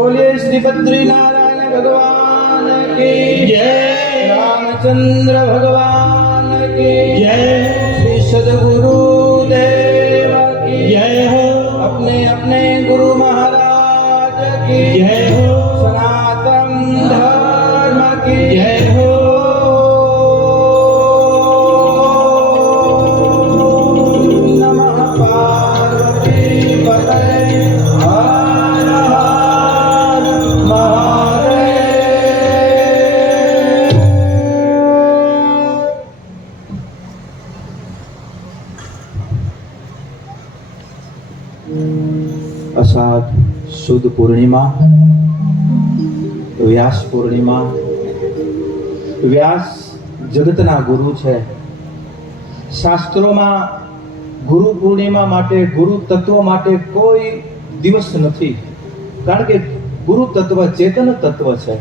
बोलिए श्री बद्री नारायण भगवान की जय, रामचंद्र भगवान की जय, श्री सद्गुरु देव की जय हो, अपने अपने गुरु महाराज की जय हो, सनातन धर्म की जय हो। नमः पार्वती पतये हर हर महादेव। अषाढ़ शुद्ध पूर्णिमा, व्यास पूर्णिमा। व्यास जगतना गुरु है। शास्त्रों में गुरु पूर्णिमा माटे, गुरु तत्व माटे कोई दिवस नहीं, कारण के गुरु तत्व चेतन तत्व है।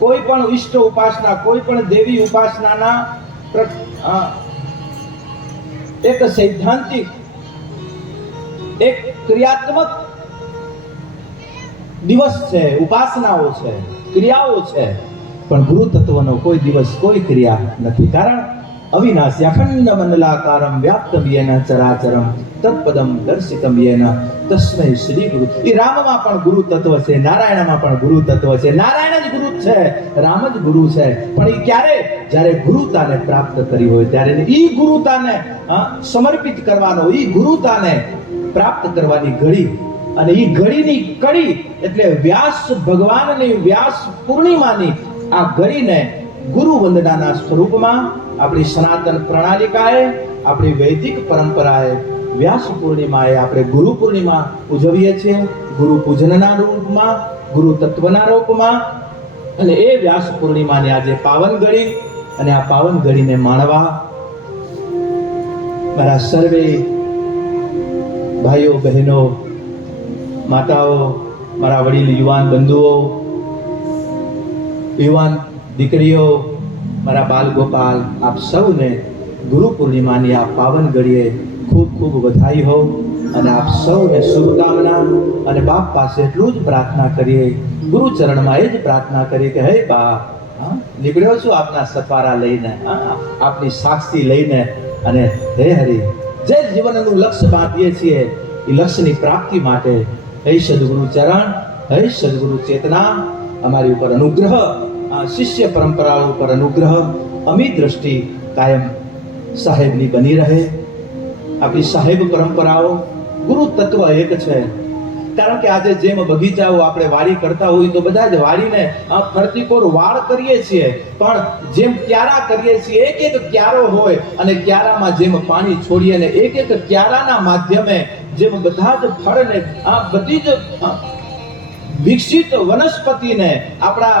कोई पण इष्ट उपासना, कोई पण देवी उपासना ना एक सैद्धांतिक, एक क्रियात्मक दिवस है, उपासनाओं है, क्रियाओं है, पण गुरु तत्वनो कोई दिवस, कोई क्रिया नहीं। कारण अविनाशी अखंड मंडलाकारं व्याप्तं येन चराचरं तत्पदं दर्शितं येन तस्मै श्री गुरु। ई रामમાં પણ ગુરુ તત્વ છે, નારાયણમાં પણ ગુરુ તત્વ છે। નારાયણ જ ગુરુ છે, રામ જ ગુરુ છે, પણ ઈ ક્યારે? જ્યારે ગુરુતાને પ્રાપ્ત કરી હોય ત્યારે ઈ ગુરુતાને સમર્પિત કરવાનો, ઈ ગુરુતાને પ્રાપ્ત કરવાની ઘડી, અને ઈ ઘડીની કડી એટલે વ્યાસ ભગવાનની વ્યાસ પૂર્ણિમાની આ ઘડીને ગુરુ વંદનાના સ્વરૂપમાં આપણી સનાતન પ્રણાલિકાએ, આપણી વૈદિક પરંપરાએ વ્યાસ પૂર્ણિમાએ આપણે ગુરુ પૂર્ણિમા ઉજવીએ છીએ, ગુરુ પૂજનના રૂપમાં, ગુરુ તત્વના રૂપમાં। અને એ વ્યાસ પૂર્ણિમાની આજે પાવન ઘડી, અને આ પાવન ઘડીને માણવા મારા સર્વે ભાઈઓ બહેનો, માતાઓ, મારા વડીલ યુવાન બંધુઓ, યુવાન દીકરીઓ, મારા બાલ ગોપાલ, આપ સૌને ગુરુ પૂર્ણિમાની આ પાવન ઘડીએ ખૂબ ખૂબ વધાઈ હો, અને આપ સૌને શુભકામના। અને બાપ પાસે એટલું જ પ્રાર્થના કરીએ, ગુરુ ચરણમાં એ જ પ્રાર્થના કરીએ કે હે બાપ, નીકળ્યો છું આપના સથવારા લઈને, આપની સાક્ષી લઈને, અને હે હરિ, જે જીવનનું લક્ષ્ય બાંધીએ છીએ એ લક્ષ્યની પ્રાપ્તિ માટે હે સદગુરુ ચરણ, હે સદગુરુ ચેતના, અમારી ઉપર અનુગ્રહ, શિષ્ય પરંપરાઓ ઉપર અનુગ્રહ, અમી દ્રષ્ટિ કાયમ સાહેબની બની રહે। આપણી સાહેબ પરંપરાઓ, ગુરુ તત્વ એક છે। કારણ કે આજે જેમ બગીચાઓ આપણે વાડી કરતા હોય તો બધા જ વાડીને ફરતીકોર વાડ કરીએ છીએ, પણ જેમ ક્યારા કરીએ છીએ, એક એક ક્યારો હોય, અને ક્યારામાં જેમ પાણી છોડીએ ને એક એક ક્યારાના માધ્યમે જેમ બધા જ ફળને, આ બધી જ વિકસિત વનસ્પતિને, આપણા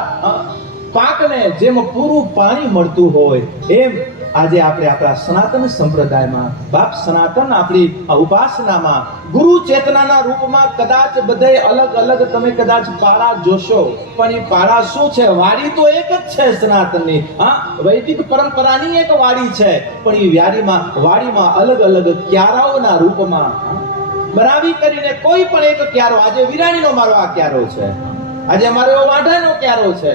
પાકને જેમ પૂરું પાણી મળતું હોય, એમ આજે આપણે આપણા સનાતન સંપ્રદાયમાં, બાપ સનાતન આપણી ઉપાસનામાં ગુરુ ચેતનાના રૂપમાં કદાચ બધાય અલગ અલગ તમે કદાચ પાળા જોશો, પણ એ પાળા શું છે? વાડી તો એક જ છે સનાતનની, વૈદિક પરંપરાની એક વાડી છે, પણ એ વાડીમાં અલગ અલગ ક્યારાઓના રૂપમાં બનાવી કરીને કોઈ પણ એક ક્યારો, આજે વિરાણીનો મારો આ ક્યારો છે, આજે અમારો એવો વાઢાનો ક્યારો છે,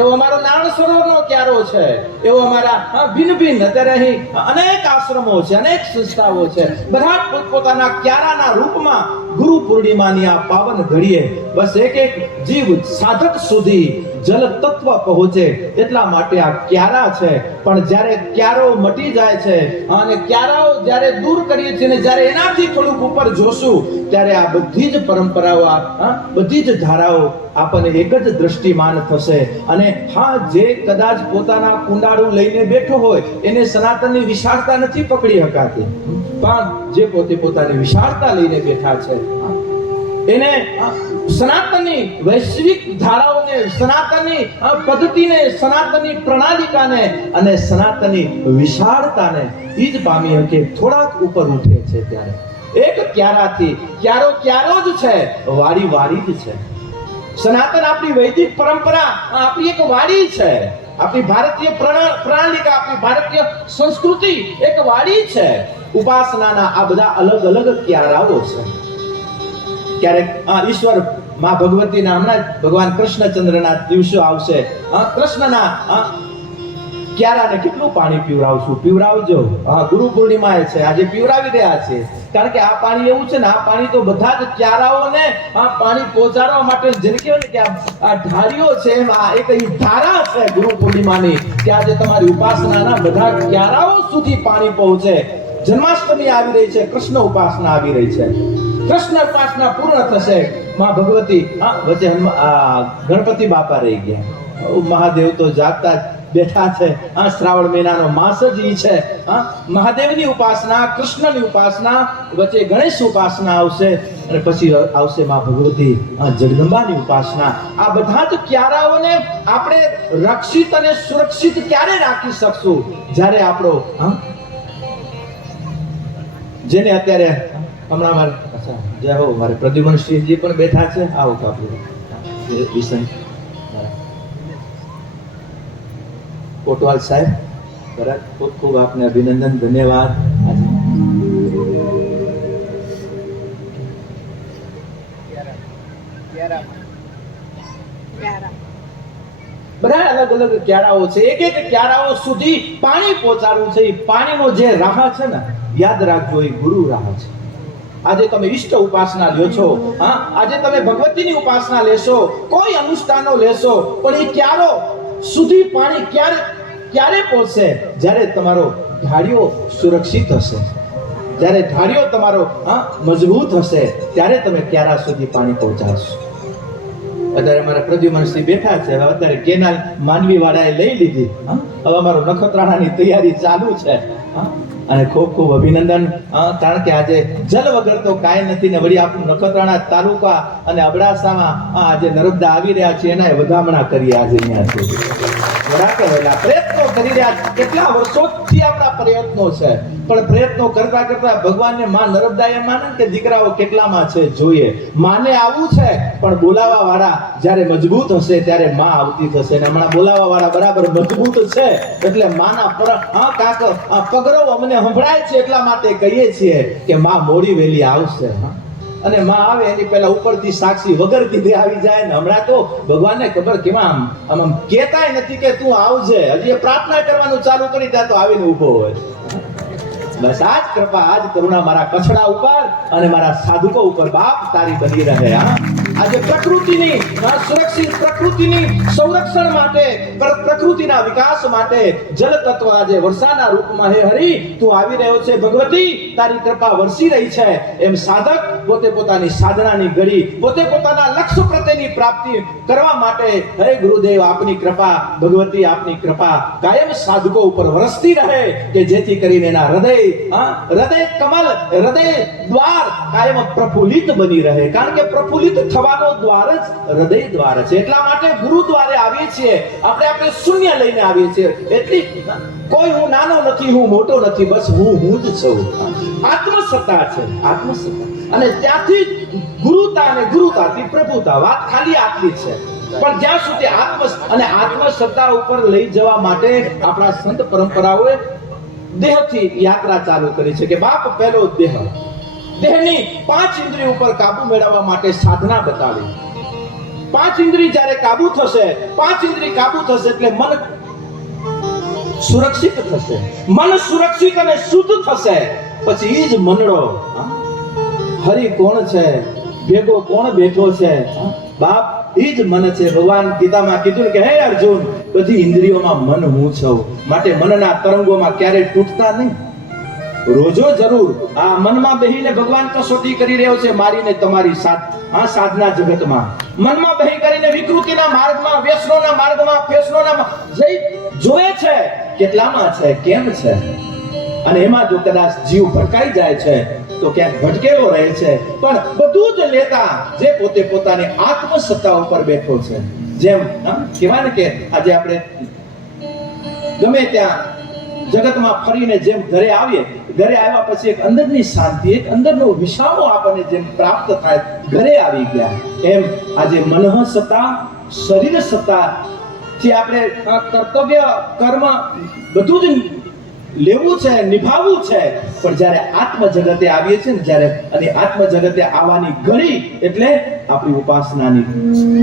એવો અમારો નારાયણ સરોવરનો ક્યારો છે, એવો અમારા ભિન્ન ભિન્ન અત્યારે અહીં અનેક આશ્રમો છે, અનેક સંસ્થાઓ છે, બધા પોતાના ક્યારાના રૂપમાં ગુરુ પૂર્ણિમાની આ પાવન ઘડીએ બસ એક એક જીવ સાધક સુધી જલ તત્વ પહોંચે એટલા માટે આ ક્યારા છે। પણ જ્યારે ક્યારો મટી જાય છે અને ક્યારાઓ જ્યારે દૂર કરીએ છીએ, ને જ્યારે એનાથી થોડુંક ઉપર જોશું, ત્યારે આ બધી જ પરંપરાઓ, બધી જ ધારાઓ આપણને એક જ દ્રષ્ટિમાન થશે। અને હા, જે કદાચ પોતાના કુંડાળું લઈને બેઠો હોય એને સનાતનની વિશાળતા નથી પકડી શકાતી, પણ જે પોતે પોતાની વિશાળતા લઈને બેઠા છે એને સનાતનની વૈશ્વિક ધારાઓને, સનાતનની પદ્ધતિને, સનાતનની પ્રણાલિકાને અને સનાતનની વિશાળતાને ઈ જ પામી શકે, થોડાક ઉપર ઉઠે છે ત્યારે એક ક્યારાથી, ક્યારો જ છે, વાડી જ છે। સનાતન આપણી વૈદિક પરંપરા, આપણી એક વાડી છે, આપણી ભારતીય પ્રણાલિકા, આપણી ભારતીય સંસ્કૃતિ એક વાડી છે। ઉપાસનાના આ બધા અલગ અલગ ક્યારાઓ છે। ક્યારેક ઈશ્વર માં ભગવતીના હમણાં જ ભગવાન કૃષ્ણચંદ્રના દિવસો આવશે. કૃષ્ણના ક્યારાને કેટલું પાણી પીવરાવજો. ગુરુ પૂર્ણિમા છે, આજે પીવરાવી રહ્યા છે. કારણ કે આ પાણી એવું છે ને, આ પાણી તો બધા જ ક્યારાઓને પાણી પહોંચાડવા માટે જેને કહેવાય ને કે આ ઢાળીઓ છે, એમાં એક ધારા છે ગુરુ પૂર્ણિમાની, કે આજે તમારી ઉપાસનાના બધા ક્યારાઓ સુધી પાણી પહોંચે. જન્માષ્ટમી આવી રહી છે, કૃષ્ણ ઉપાસના આવી રહી છે. કૃષ્ણ ઉપાસના પૂર્ણ થશે, માં ભગવતી વચ્ચે ગણપતિ બાપા રહી ગયા. મહાદેવ તો જાગતા બેઠા છે. શ્રાવણ મહિનાનો માસ જ ઈ છે. મહાદેવની ઉપાસના, કૃષ્ણની ઉપાસના, વચ્ચે ગણેશ ઉપાસના આવશે અને પછી આવશે માં ભગવતી જગદંબાની ઉપાસના. આ બધા જ ક્યારાઓને આપણે રક્ષિત અને સુરક્ષિત ક્યારે રાખી શકશું? જ્યારે આપણો જેને અત્યારે હમણાં મારે જય હો મારે પ્રદ્યુમનસિંહજી પણ બેઠા છે. આવો કાપુ વિષય કોટવાલ સાહેબ, બરાબર, ખૂબ ખૂબ આપને અભિનંદન, ધન્યવાદ. બધા અલગ અલગ ક્યારાઓ છે. એક એક ક્યારાઓ સુધી પાણી પહોંચાડવું છે. પાણીનો જે રાહ છે ને, યાદ રાખજો, એ ગુરુ રાહ છે. આજે તમે ઈષ્ટ ઉપાસના લ્યો છો, આજે તમે ભગવતીની ઉપાસના લેશો, કોઈ અનુષ્ઠાનો લેશો, પણ એ ક્યારો સુધી પાણી ક્યારે પહોંચશે? જ્યારે તમારો ઢાળિયો સુરક્ષિત હશે, જ્યારે ઢાળિયો તમારો મજબૂત હશે, ત્યારે તમે ક્યારા સુધી પાણી પહોંચાડશો. અત્યારે અમારા પ્રદ્યુમનસિંહ બેઠા છે. હવે અત્યારે કેનાલ માંડવી વાળાએ લઈ લીધી. હવે અમારો નખત્રાણાની તૈયારી ચાલુ છે. અને ખૂબ ખૂબ અભિનંદન. કારણ કે આજે જલ વગર તો કાંઈ નથી ને વળી આપણું નખત્રાણા તાલુકા અને અબડાસામાં આજે નર્મદા આવી રહ્યા છે, એના વધામણા કરી આજે અહીંયા સુધી પ્રયત્નો કરી રહ્યા છે. કેટલા વર્ષોથી આપણા પ્રયત્નો છે, પણ પ્રયત્નો કરતા કરતા ભગવાનને માં નર્મદા એમ માને કે દીકરાઓ કેટલામાં છે જોઈએ. માને આવવું છે, પણ બોલાવા વાળા જ્યારે મજબૂત હશે ત્યારે માં આવતી થશે. ને હમણાં બોલાવા વાળા બરાબર મજબૂત છે, એટલે માના પગરવ અમને સંભળાય છે. એટલા માટે કહીએ છીએ કે માં મોડી વેલી આવશે. અને માં આવે એની પહેલા ઉપરથી સાક્ષી વગર કીધે આવી જાય ને. હમણાં તો ભગવાનને ખબર કેવા આમ કહેતાય નથી કે તું આવજે, હજી પ્રાર્થના કરવાનું ચાલુ કરી ત્યાં તો આવીને ઊભો હોય. બસ આ જ કૃપા, આ જ કરુણા મારા કછડા ઉપર અને મારા સાધુકો ઉપર બાપ તારી બની રહે. આજે પ્રકૃતિની સુરક્ષિત, પ્રકૃતિની સંરક્ષણ માટે, પ્રકૃતિના વિકાસ માટે જલ તત્વ આજે વર્ષાના રૂપમાં હે હરી તું આવી રહ્યો છે. ભગવતી તારી કૃપા વરસી રહી છે. એમ સાધક પોતે પોતાની સાધનાની ઘડી, પોતે પોતાના લક્ષ્ય પ્રત્યેની પ્રાપ્તિ કરવા માટે હે ગુરુદેવ આપની કૃપા, ભગવતી આપની કૃપા કાયમ સાધકો ઉપર વરસતી રહે, કે જેથી કરીને એના હૃદય કમલ, હૃદય દ્વાર કાયમ પ્રફુલ્લિત બની રહે. કારણ કે પ્રફુલ્લિત થવાનો દ્વાર જ હૃદય દ્વાર છે. એટલા માટે ગુરુ દ્વારે આવીએ છીએ આપણે શૂન્ય લઈને આવીએ છીએ. એટલી કોઈ હું નાનો નથી, હું મોટો નથી, બસ હું જ છું. આત્મસત્તા છે, આત્મસત્તા. અને ત્યાંથી ગુરુતા અને ગુરુતાથી પ્રભુતા. વાત ખાલી આટલી છે. પણ જ્યાં સુધી આત્મસત્તા ઉપર લઈ જવા માટે આપણા સંત પરંપરાઓએ દેહથી યાત્રા ચાલુ કરી છે. કે બાપ પહેલો દેહ, દેહની 5 ઇન્દ્રિય ઉપર કાબુ મેળવવા માટે સાધના બતાવી. 5 ઇન્દ્રિય જ્યારે કાબુ થશે, 5 ઇન્દ્રિય કાબુ થશે એટલે મન સુરક્ષિત થશે. મન સુરક્ષિત અને શુદ્ધ થશે. પછી એ જ મનડો હરિ કોણ છે, ભેગો કોણ બેઠો છે, બાપ એ જ મન છે. ભગવાન ગીતામાં કીધું કે હે અર્જુન, બધી ઇન્દ્રિયોમાં મન હું છું. માટે મનના તરંગોમાં ક્યારેય તૂટતા નહીં. રોજો જરૂર આ મનમાં બેહીને ભગવાન કસોટી કરી રહ્યો છે, મારીને તમારી સાધના જગતમાં. મનમાં બેહી કરીને વિકૃતિના માર્ગમાં, વ્યસનોના માર્ગમાં, ફેશનોના જઈ જોવે છે કેટલામાં છે, કેમ છે. અને એમાં જો કદાચ જીવ ભટકાઈ જાય છે તો ક્યાંક ભટકેલો રહે છે. પણ બધું જ લેતા જે પોતે પોતાની આત્મસત્તા ઉપર બેઠો છે. જેમ કહેવાય ને કે આજે આપણે ગમે ત્યાં જગતમાં ફરીને જેમ ઘરે આવીએ, ઘરે આવ્યા પછી એક અંદરની શાંતિ, એક અંદરનો વિસામો આપણને જેમ પ્રાપ્ત થાય, ઘરે આવી ગયા, એમ આજે મનઃ સત્તા, શરીર સત્તા જે આપણે કર્તવ્ય કર્મ બધું જ લેવું છે, નિભાવવું છે. પણ જ્યારે આત્મ જગતે આવીએ છીએ ને જ્યારે અને આત્મ જગતે આવવાની ઘડી એટલે આપણી ઉપાસનાની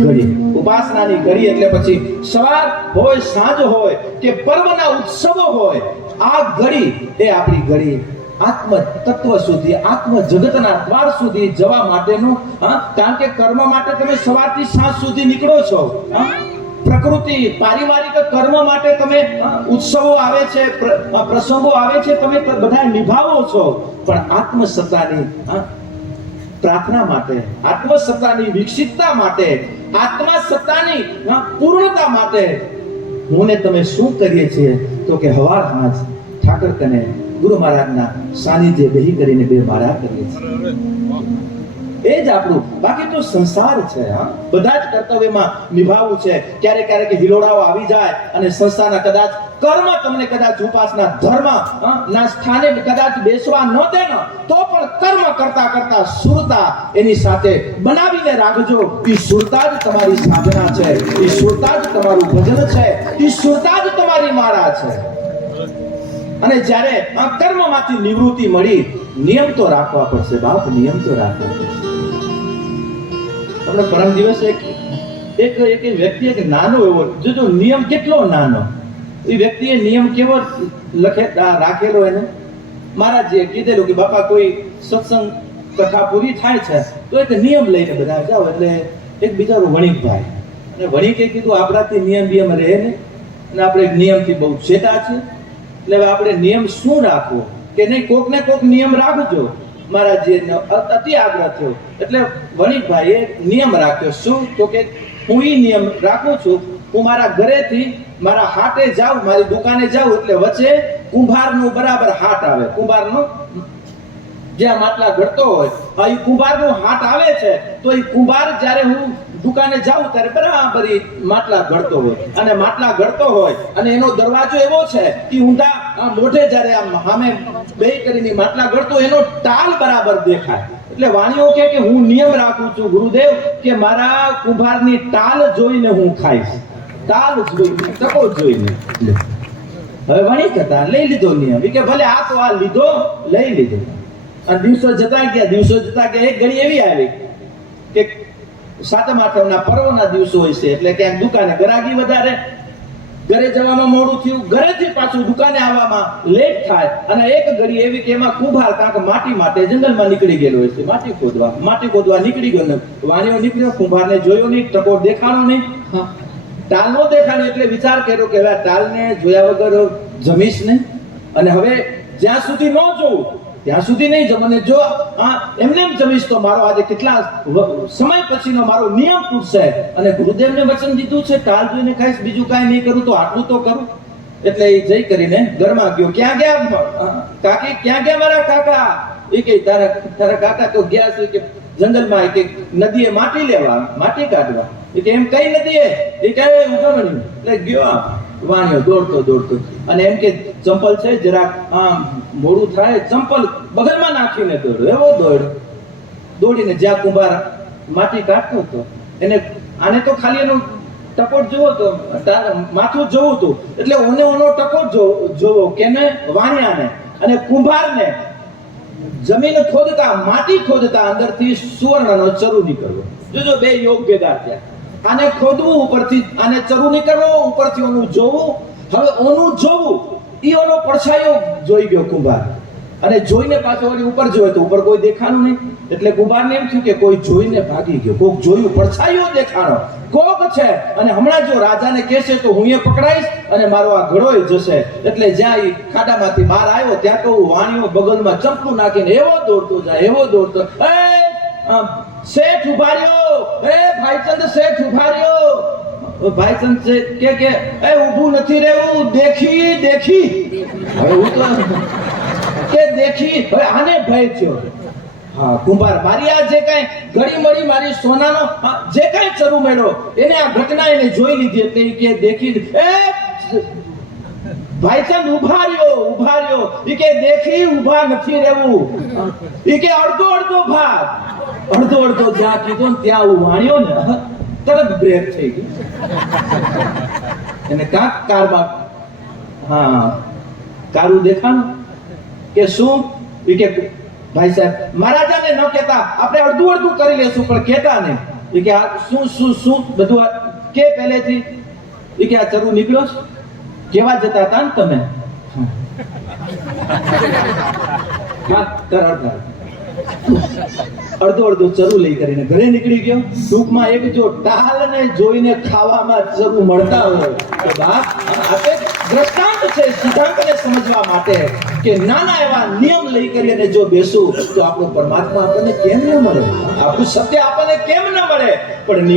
ઘડી. ઉપાસનાની ઘડી એટલે પછી સવાર હોય, સાંજ હોય કે પર્વના ઉત્સવો હોય, આ ઘડી એ આપણી ઘડી આત્મ તત્વ સુધી, આત્મ જગતના દ્વાર સુધી જવા માટેનું. કારણ કે કર્મ માટે તમે સવારથી સાંજ સુધી નીકળો છો. પ્રકૃતિ પારિવારિક કર્મ માટે તમે ઉત્સવો આવે છે, પ્રસંગો આવે છે, તમે બધા નિભાવો છો. પણ આત્મસત્તાની પ્રાર્થના માટે, આત્મસત્તાની વિકસિતતા માટે, આત્મસત્તાની પૂર્ણતા માટે હું ને તમે શું કરીએ છીએ? તો કે હવાર સાંજ ઠાકર કને ગુરુ મહારાજના સાનિધ્ય બેહી કરીને બે માળા કરીએ છીએ. એ જ આપણું. બાકી તો સંસાર છે. બધા જ કર્તવ્યમાં નિભાવવું છે. ક્યારેક ક્યારેક હિલોડાઓ આવી જાય અને સંસ્થાના કદાચ કર્મ તમને કદાચ ઉપાસના ધર્મ ના સ્થાને કદાચ બેસવા ન દે ને તો પણ કર્મ કરતા કરતા સુરતા એની સાથે બનાવીને રાખજો. એ સુરતા જ તમારી સાધના છે, એ સુરતા જ તમારું ભજન છે, એ સુરતા જ તમારી માળા છે. અને જ્યારે આ કર્મમાંથી નિવૃત્તિ મળી, નિયમ તો રાખવા પડશે બાપ, નિયમ તો રાખવા પડશે. આપણે પરમ દિવસે એક વ્યક્તિ એક નાનો એવો જો નિયમ કેટલો નાનો, એ વ્યક્તિએ નિયમ કેવો રાખેલો એને મહારાજજીએ કીધેલું કે બાપા કોઈ સત્સંગ કથા પૂરી થાય છે તો એક નિયમ લઈને બધા જાઓ. એટલે એક બીજાનો વણિકભાઈ અને વણિકે કીધું આપણાથી નિયમ નિયમ રહે ને, અને આપણે નિયમથી બહુ છેટા છે. એટલે હવે આપણે નિયમ શું રાખવો કે નહીં, કોક ને કોક નિયમ રાખજો. મહારાજજીનો અતિ આગ્રહ થયો એટલે વણિકભાઈએ નિયમ રાખ્યો. શું? તો કે હું ઈ નિયમ રાખું છું, હું મારા ઘરેથી મારા હાટે જાઉં, મારી દુકાને જાઉં એટલે વચ્ચે કુંભારનું બરાબર હાટ આવે. કુંભારનું જ્યાં માટલા ઘડતો હોય, એ કુંભારનું હાટ આવે છે તો એ કુંભાર જ્યારે હું દુકાને જાઉં ત્યારે બરાબર માટલા ઘડતો હોય. અને માટલા ઘડતો હોય અને એનો દરવાજો એવો છે કે ઊંધા મોઢે જ્યારે આમ સામે બે કરીને માટલા ઘડતો એનો ટાલ બરાબર દેખાય. એટલે વાણીઓ કે હું નિયમ રાખું છું ગુરુદેવ કે મારા કુંભારની ટાલ જોઈને હું ખાઈશ, ટાલ જોઈને, ટકો જોઈને. હવે વણિક હતા, લઈ લીધો નિયમ. કે ભલે આ તો આ લીધો, લઈ લીધો. અને દિવસો જતા ગયા. એક ઘડી એવી આવી કે સાતમ આઠમના પર્વના દિવસો હોય છે એટલે ક્યાંક દુકાને ગ્રાહકી વધારે, ઘરે જવામાં મોડું થયું, ઘરેથી પાછું દુકાને આવવામાં લેટ થાય. અને એક ઘડી એવી કે એમાં કુંભાર કાંક માટી માટે જંગલમાં નીકળી ગયેલો હોય છે, માટી ખોદવા નીકળી ગયો. વાણીઓ નીકળ્યો, કુંભારને જોયો નહીં, ટકોર દેખાણો નહીં, ટાલ નો દેખાણો. એટલે વિચાર કર્યો કે હવે ટાલને જોયા વગર જમીશ નહીં. અને હવે જ્યાં સુધી ન જોઉં ત્યાં સુધી નહીં જમને, જો એમને એમ જમીશ તો મારો આજે કેટલા સમય પછીનો મારો નિયમ તૂટશે. અને ગુરુદેવને વચન દીધું છે ટાલ જોઈને ખાઈશ, બીજું કાંઈ નહીં કરું તો આટલું તો કરું. એટલે એ જઈ કરીને ઘરમાં ગયો. ક્યાં ગયા કાકી? ક્યાં ગયા મારા કાકા? એ કે તારા કાકા તો ગયા છે કે જંગલમાં, કે નદીએ માટી લેવા, માટી કાઢવા. એ કે એમ કઈ નદીએ? એ કહે ઉગમણી. એટલે ગયો વાણિયો દોડતો અને એમ કે ચંપલ છે જરાક આમ મોડું થાય, ચંપલ બગલમાં નાખીને દોડ્યો. દોડીને જ્યાં કુંભાર માટી કાઢતો હતો એને, આને તો ખાલી એનું ટકોર જોવો તો માથું જોવું હતું. એટલે ઓનો ટકોર જોવો કેને? વાણિયાને. અને કુંભારને જમીન ખોદતા, માટી ખોદતા અંદરથી સુવર્ણનો ચરુ નીકળવો. જોજો બે યોગ ભેગા થયા. આને ખોદવું ઉપરથી, આને ચરુ નીકળવો ઉપરથી, ઓનું જોવું. હવે ઓનું જોવું ઈ ઓનો પડછાયો જોઈ ગયો કુંભાર, અને જોઈને પાછો વળી ઉપર જોયો તો ઉપર કોઈ દેખાણું નહીં. એટલે કુંભારને એમ થયું કે કોઈ જોઈને ભાગી ગયો, કોક જોયું, પડછાયો દેખાણો, કોક છે. અને હમણાં જો રાજાને કહેશે તો હું એ પકડાઈશ અને મારો આ ઘડોય જશે. એટલે જ્યાં એ ખાડામાંથી બહાર આવ્યો ત્યાં તો વાણીઓ બગલમાં ચંપલું નાખીને એવો દોડતો જાય, એવો દોડતો. શેઠ ઉભા રહ્યો, ભાઈચંદ શેઠ ઉભા રહ્યો. ભાઈચંદ કે એ ઊભું નથી રહેવું, દેખી. હવે હું તો કે દેખી, હવે આને ભય થયો. હા કુંભાર, મારી આ જે કઈ ઘડી મળી મારી સોનાનો જે કઈ ચરુ મેળો એને આ ઘટના એને જોઈ લીધી. એટલે કે દેખી, ભાઈચંદ ઉભા રહ્યો. એ કે દેખી, ઉભા નથી રહેવું. એ કે અડધો ભાગ, અડધો જ્યાં કીધો ને ત્યાં હું વાણ્યો ને તરત બ્રેક થઈ ગઈ. એને કાંક કારમાં કારું દેખાણું કે શું એ કે ભાઈ સાહેબ મહારાજાને ન કહેતા, આપણે અડધું અડધું કરી લેશું પણ કહેતા નહીં. એ કે આ શું શું શું બધું આ કે પહેલેથી એ કે આ ચરુ નીકળ્યો છે, કેવા જતા હતા ને તમે? હા તરત અડધો અડધો ચરુ લઈ કરીને ઘરે નીકળી ગયો. ટૂંકમાં એક જો ટાલને જોઈને ખાવામાં ચરુ મળતા હોય તો બાપ આપે દ્રષ્ટાંત છે સિદ્ધાંતને સમજવા માટે કે નાના એવા નિયમ લઈ કરીને જો બેસું તો આપણો પરમાત્મા આપણને કેમ ન મળે, આપણું સત્ય આપણને કેમ ન મળે? પણ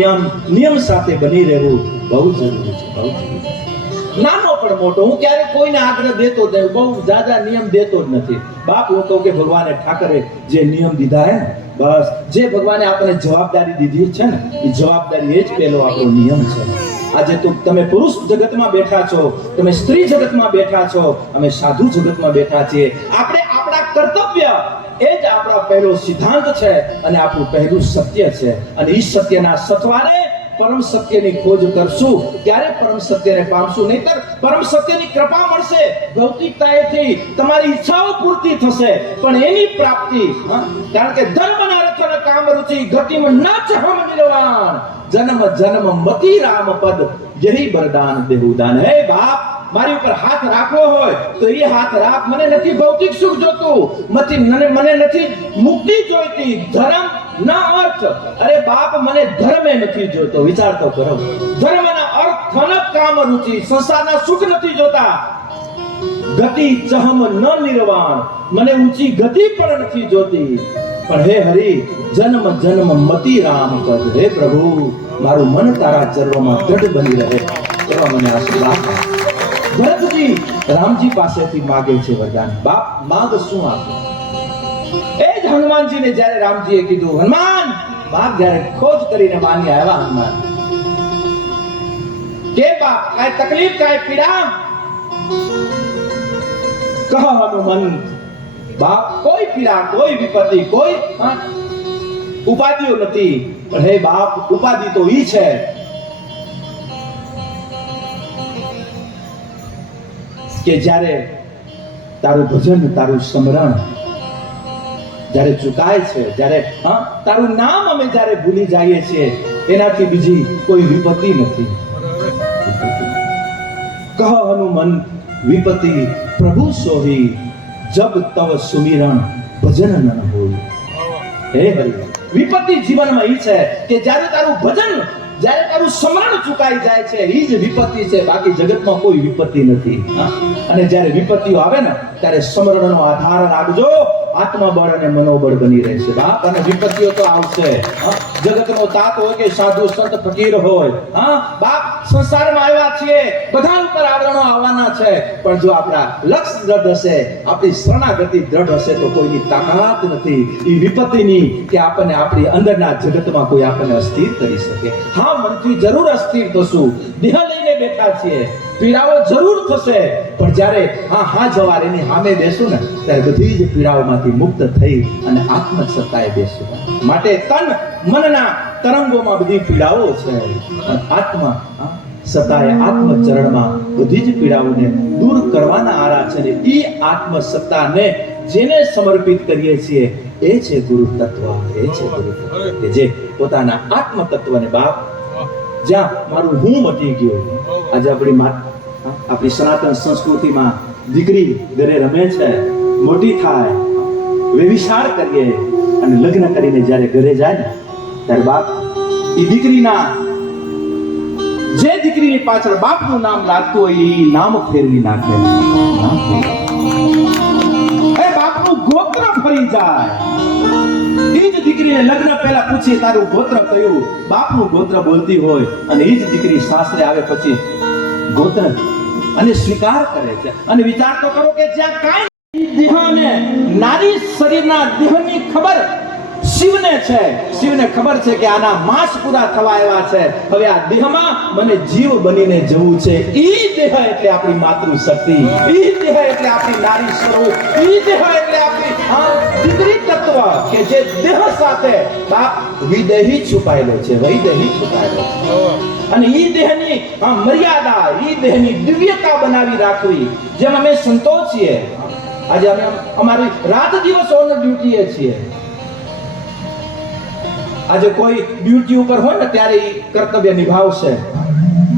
નિયમ સાથે બની રહેવું બહુ જરૂરી છે, બહુ જરૂરી છે. નાનો પણ મોટો, હું ક્યારે કોઈને આગ્રહ દેતો જ નહીં, બહુ જાજા નિયમ દેતો જ નથી. બાપ હું કહું કે ભગવાને ઠાકરે જે નિયમ દીધા હે ને, બસ જે ભગવાને આપણને જવાબદારી દીધી છે ને, એ જવાબદારી એ જ પહેલો આપણો નિયમ છે. આજે તો તમે પુરુષ જગતમાં બેઠા છો, તમે સ્ત્રી જગતમાં બેઠા છો, અમે સાધુ જગતમાં બેઠા છીએ. આપણે આપણા કર્તવ્ય એ જ આપણા પહેલો સિદ્ધાંત છે અને આપણું પહેલું સત્ય છે. અને એ સત્યના સથવારે પરમ સત્યની ખોજ કરશું ત્યારે પરમ સત્યને પામશું. નહીતર પરમ સત્યની કૃપા મળશે, ભૌતિકતાએથી તમારી ઈચ્છાઓ પૂર્તિ થશે પણ એની પ્રાપ્તિ કારણ કે ધર્મના રથન કામ રુચિ ગતિમ ન ચહમ નિર્વાણ જન્મ જન્મ મતિ રામ પદ યહી વરદાન દેહુદાન. હે બાપ મારી ઉપર હાથ રાખવો હોય તો એ હાથ રાખ. મને નથી ભૌતિક સુખ જોતું, મને નથી મુક્તિ જોઈતી, ધર્મ ના અર્થ. અરે બાપ મને ધર્મે નથી જોતો, વિચાર તો કરો. ધર્મના અર્થ ધન કામ રુચિ સંસારના સુખ નથી જોતા. ગતિ ચહમ ન નિર્વાણ, મને ઊંચી ગતિ પણ નથી જોતી. પણ હે હરિ જન્મ જન્મ મતિ રામ પદ. હે પ્રભુ મારું મન તારા ચરણોમાં દ્રઢ બની રહે એવા મને આશીર્વાદ. ભરતજી રામજી પાસેથી માગે છે વરદાન. બાપ માગ શું આપે? એ જ હનુમાનજીને જ્યારે રામજીએ કીધું હનુમાન બાપ જ્યારે ખોજ કરીને માની આવ્યા હનુમાન કે બાપ કાંઈ તકલીફ કાંઈ પીડા કહ હનુમંત. બાપ કોઈ પીડા કોઈ વિપત્તિ કોઈ ઉપાધિઓ નથી, પણ હે બાપ ઉપાધિ તો ઈ છે કે જ્યારે તારું ભજન તારું સ્મરણ જ્યારે ચૂકાય છે, જ્યારે તારું નામ અમે જ્યારે ભૂલી જઈએ છીએ એનાથી બીજી કોઈ વિપત્તિ નથી. કહ હનુમંત વિપત્તિ પ્રભુ સોહી જબ તવ સુમિરણ ભજન ન હોય. હે હરિ વિપત્તિ જીવનમાં ઈ છે કે જ્યારે તારું ભજન જ્યારે તારું સ્મરણ ચૂકાઈ જાય છે એ જ વિપત્તિ છે, બાકી જગતમાં કોઈ વિપત્તિ નથી. અને જ્યારે વિપત્તિઓ આવે ને ત્યારે સ્મરણનો આધાર રાખજો, આત્મબળ અને મનોબળ બની રહેશે બાપ. અને વિપત્તિઓ તો આવશે, જગતનો તાત હોય કે સાધુ સંત ફકીર હોય. બાપ સંસારમાં આવ્યા છીએ, બધા ઉપર આવરણો આવવાના છે, પણ જો આપણા લક્ષ્ય દ્રઢ હશે, આપણી શરણાગતિ દ્રઢ હશે તો કોઈની તાકાત નથી એ વિપત્તિની કે આપણને આપણી અંદરના જગતમાં કોઈ આપણને અસ્થિર કરી શકે. હા મનથી જરૂર અસ્થિર થશું, દેહ લઈને બેઠા છીએ, પીડાઓ જરૂર થશે, પણ જ્યારે હા જવારીની સામે બેસું ને ત્યારે બધી જ પીડાઓમાંથી મુક્ત થઈ અને આત્મસત્તાએ બેસું. માટે તન મનના તરંગોમાં બધી પીડાઓ છે, આત્મા સત્તાએ આત્મચરણમાં બધી જ પીડાઓને દૂર કરવાના આરા છે. ને એ આત્મસત્તાને જેને સમર્પિત કરીએ છીએ એ છે ગુરુ તત્વ, એ છે ગુરુ તત્વ કે જે પોતાના આત્મ તત્વને બાપ જ્યાં મારું હું મટી ગયો. આજે આપણી સનાતન સંસ્કૃતિમાં દીકરી ઘરે રમે છે, મોટી થાય, વ્યભિચાર કરીએ અને લગ્ન કરીને જ્યારે ઘરે જાય ને ત્યારે બાપ એ દીકરીના જે દીકરીની પાછળ બાપનું નામ લાગતું હોય એ નામ ફેરવી નાખે, એ બાપનું ગોત્ર ફરી જાય. એ જ દીકરીને લગ્ન પહેલા પૂછીએ તારું ગોત્ર કયું, બાપનું ગોત્ર બોલતી હોય અને એ જ દીકરી સાસરે આવે પછી ગોત્ર અને સ્વીકાર કરે છે. અને વિચાર તો કરો કે જ્યાં કાંઈ દેહને નારી શરીરના દેહની ખબર શિવને ખબર છે કે આના માસ પૂરા થવા આવ્યા છે, હવે આ દેહમાં મને જીવ બનીને જવું છે. ઈ દેહ એટલે આપણી માતૃ શક્તિ, ઈ દેહ એટલે આપણી નારી સ્વરૂપ, ઈ દેહ એટલે આપણી દીકરી તત્વ કે જે દેહ સાથે બાપ વિદેહી છુપાયેલો છે, વૈદેહી છુપાયેલો છે. અને ઈ દેહની મર્યાદા, ઈ દેહની દિવ્યતા બનાવી રાખવી. જેમ અમે સંતો છીએ, આજે અમે અમારી રાત દિવસ ઓન ડ્યુટીએ છીએ. આજે કોઈ ડ્યુટી ઉપર હોય ને ત્યારે કર્તવ્ય નિભાવશે.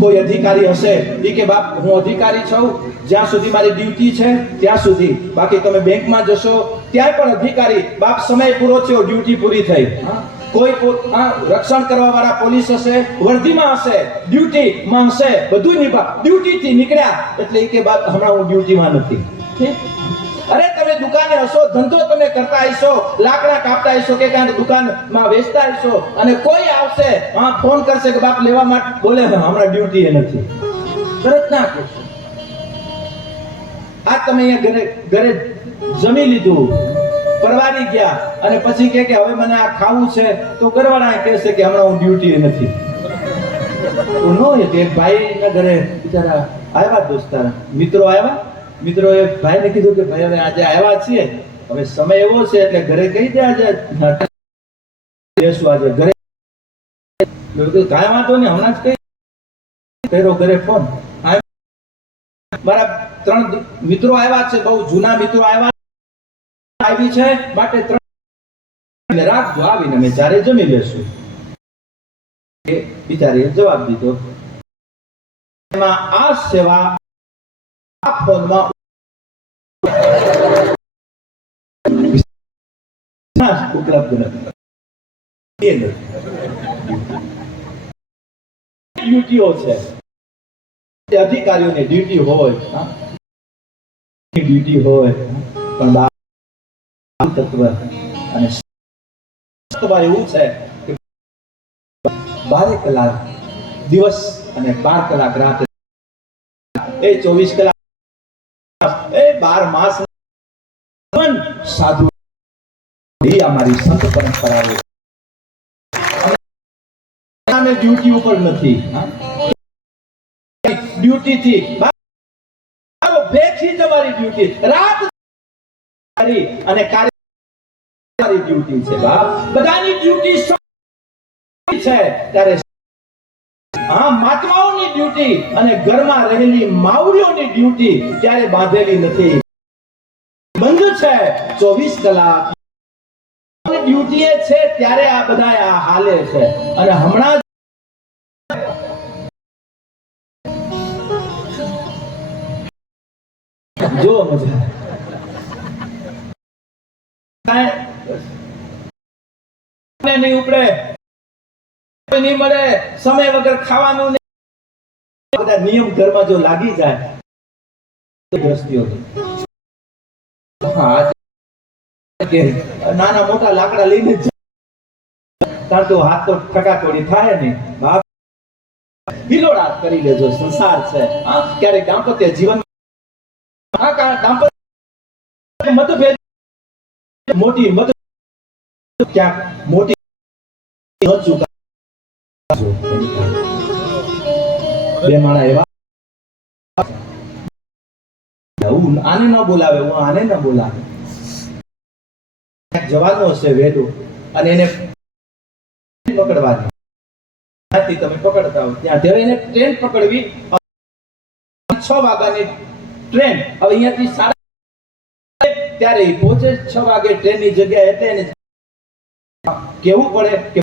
કોઈ અધિકારી હશે એ કે બાપ હું અધિકારી છું, જ્યાં સુધી મારી ડ્યુટી છે ત્યાં સુધી. બાકી તમે બેંકમાં જશો ત્યાં પણ અધિકારી બાપ સમય પૂરો થયો, ડ્યુટી પૂરી થઈ. કોઈ રક્ષણ કરવા વાળા પોલીસ હશે, વર્દીમાં હશે, ડ્યુટીમાં હશે, બધું ડ્યુટી થી નીકળ્યા એટલે એ કે બાપ હમણાં હું ડ્યુટીમાં નથી. અરે તમે દુકાને હશો, ધંધો તમે કરતા હશો, લાકડા કાપતા હશો કે કાંઈ દુકાનમાં વેચતા હશો, અને કોઈ આવશે ફોન કરશે કે બાપ લેવા માટે, બોલે હમણાં ડ્યુટી એ નથી, તરત ના કહેશો. આ તમે અહીંયા ઘરે જમી લીધું, પરવારી ગયા, અને પછી કે હવે મને આ ખાવું છે, તો ઘરવાળા કહેશે કે હમણાં હું ડ્યુટી નથી. નો એક ભાઈ ના ઘરે બિચારા આવ્યા, દોસ્તાર મિત્રો આવ્યા. મિત્રોએ ભાઈને કીધું કે ભાઈ હવે આજે આવ્યા છીએ, હવે સમય એવો છે એટલે ઘરે કહી દે આજે બેસું આજે ઘરે. કાંઈ વાંધો નહીં, હમણાં જ કઈ કર્યો ઘરે ફોન. મારા 3 મિત્રો આવ્યા છે, બહુ જૂના મિત્રો આવી છે, માટે 3 રાખજો, આવીને અમે ચારે જમી લેશું. બિચારીએ જવાબ દીધો. એમાં આ સેવા આ ફોનમાં ઉપલબ્ધ નથી. ડ્યુટીઓ છે, અધિકારીઓની ડ્યુટી હોય, ડ્યુટી હોય, પણ તત્વ અને એવું છે કે 12 કલાક દિવસ અને 12 કલાક રાત, એ 24 કલાક, એ 12 માસ સાધુ. એ અમારી સંત પરંપરા છે. ડ્યુટી ઉપર નથી, ડ્યુટી થી ભેગી જ અમારી ડ્યુટી, રાત અને કાર્ય ડ્યુટી છે. બાપ બધાની ડ્યુટી છે, ત્યારે મહાત્માઓની ડ્યુટી અને ઘરમાં રહેલી માવડીઓની ડ્યુટી ત્યારે બાંધેલી નથી, બંધ છે. 24 કલાક ડ્યુટી છે, ત્યારે આ બધા આ હાલે છે. અને હમણાં જો મજા નહીં ઉપડે, નહીં મળે, સમય વગર ખાવાનું નહીં, બધા નિયમ ઘરમાં જો લાગી જાય તો દ્રષ્ટિઓ નાના મોટા લાકડા લઈને જ, કારણ કે હાથ તો ઠકાટોડી થાય નહીં. હિલોડા કરી લેજો, સંસાર છે. ક્યારેક દાંપત્ય જીવન મતભેદ મોટી ક્યાંક મોટી બે માણા એવા આને ન બોલાવે, હું આને ન બોલાવે. જવાનો હશે વેદો, અને એને પકડવાની, તમે પકડતા હો ત્યાં એને ટ્રેન પકડવી. 6 વાગ્યાની ટ્રેન, હવે અહીંયાથી 7:30 ત્યારે પહોંચે. 6 વાગે ટ્રેનની જગ્યાએ એટલે એને કેવું પડે કે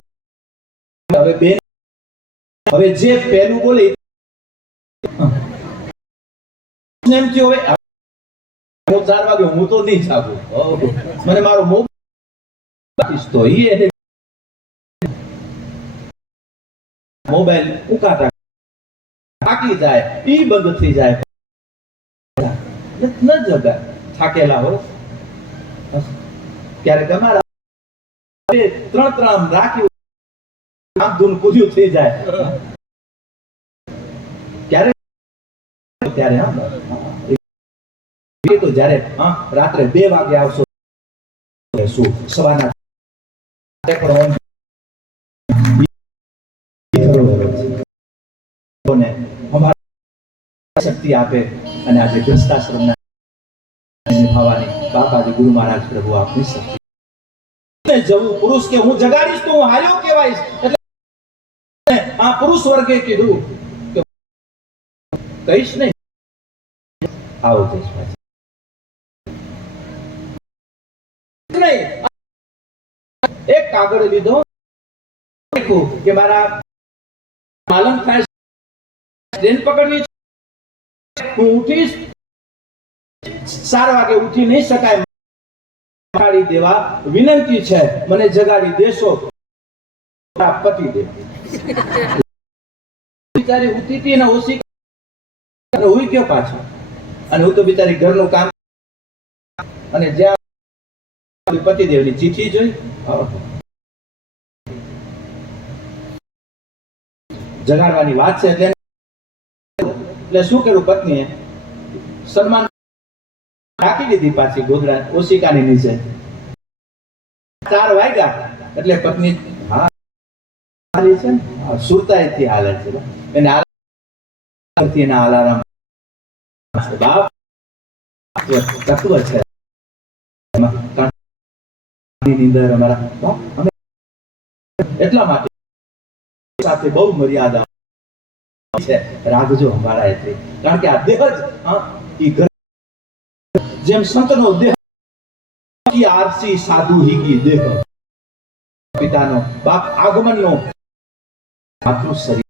હવે જે પહેલું બોલે એમ થયો, હવે હું 4 વાગે હું તો નહીં જાગું, મને મારો મોબાઈલ ઉકાતા થાકી જાય, ઈ બંધ થઈ જાય, ન જગા થાકેલા હો. ક્યારેક અમારા 3 રાખ્યું આમ ધૂન પૂજ્યું થઈ જાય, ક્યારેક ત્યારે તો જ્યારે રાત્રે 2 વાગે આવશો, સવારના પણ શક્તિ આપે અને આજે ગ્રસ્તાશ્રમના નિભાવવાની બાપાજી ગુરુ મહારાજ પ્રભુ આપની શક્તિ જવું પુરુષ કે હું જગાડીશ તો હું હાલ્યો કહેવાઈશ એટલે આ પુરુષ વર્ગે કીધું કે કહીશ નહીં આવો જઈશ નહીં એક કાગળ લીધો કે મારા માલમ થાય ટ્રેન પકડવી હું ઉઠીશ 4 વાગે ઉઠી નહીં શકાય જગાડી દેવા વિનંતી છે મને જગાડી દેશો પતિ દે બિચારી ઉઠી હતી ને ઓછી અને હુઈ ગયો પાછો અને હું તો બિચારી ઘરનું કામ અને જ્યાં પતિદેવની ચિઠ્ઠી જોઈ જગાડવાની વાત છે એટલે શું કર્યું પત્નીએ સન્માન રાખી દીધી પાછી ગોદડા ઓશિકાની નીચે 4 વાગ્યા એટલે પત્ની હા છે સુરતાઈથી હાલે છે એને એના અલાર્મ બાપ તત્વ છે નીંદર અમારા બાપ અમે એટલા માટે સાથે બહુ મર્યાદા છે રાખજો અમારા એટલે કારણ કે આ દેહ જ જેમ સંતનો દેહ કી આરસી સાધુ હીકી દેહ પિતાનો બાપ આગમનનો માતૃ શરીર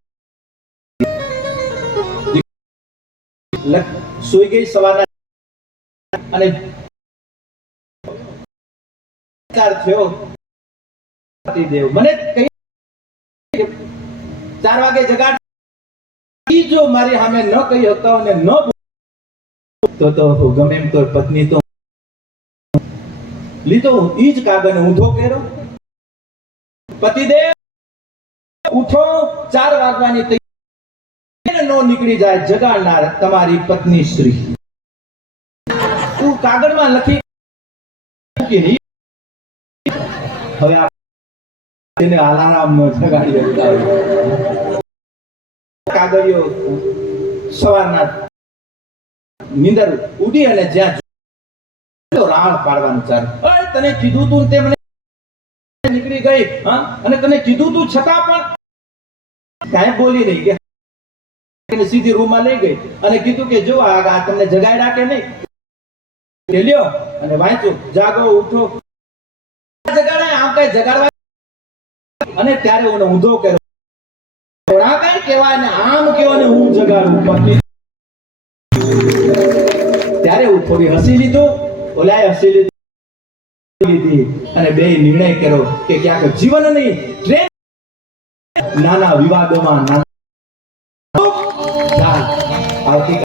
સોઈ ગઈ સવારના અને થયો દેવ મને કઈ 4 વાગે જગાડી જો મારી સામે ન કહી હતો અને ન તો ગમે એમ તો પત્ની તો લીધો ઈ જ કાગળને ઊંધો કર્યો પતિદેવ ઉઠો 4 વાગવાની તૈયારી નો નીકળી જાય જગાડનાર તમારી પત્ની શ્રી તું કાગળમાં લખી હવે તેને અલાર્મ નો જગાડી કાગળિયો સવારના નીંદર ઉડી અને જ્યાં રાળ પાડવાનું ચાલુ તને કીધું તું તે મને નીકળી ગઈ અને તને કીધું તું છતાં પણ કાંઈ બોલી નહીં કે સીધી રૂમમાં લઈ ગઈ અને કીધું કે જો આ તમને જગાડ્યા કે નહીં લ્યો અને વાંચો જાગો ઉઠો જગાડાય આમ કઈ જગાડવા અને ત્યારે ઓને ઊંધો કર્યો આ કઈ કહેવાય ને આમ કેવો ને હું જગાડું પતિ ત્યારે હું થોડી હસી લીધો ઓલાએ હસી લીધી અને બે નિર્ણય કર્યો કે ક્યાંક જીવનની ટ્રેન નાના વિવાદોમાં આવતી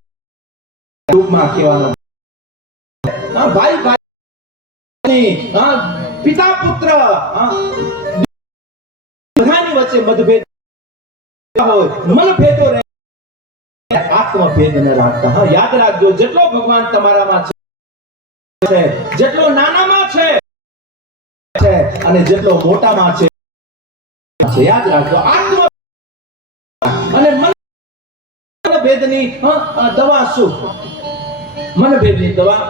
ટૂંકમાં કહેવાનો ભાઈ ભાઈ પિતા પુત્ર બધાની વચ્ચે મતભેદ હોય મનભેદો રહે આત્મભેદ ન રાખતા યાદ રાખજો જેટલો ભગવાન તમારામાં છે જેટલો નાનામાં છે અને જેટલો મોટામાં છે યાદ રાખજો આત્મ અને મનભેદની દવા શું મનભેદની દવા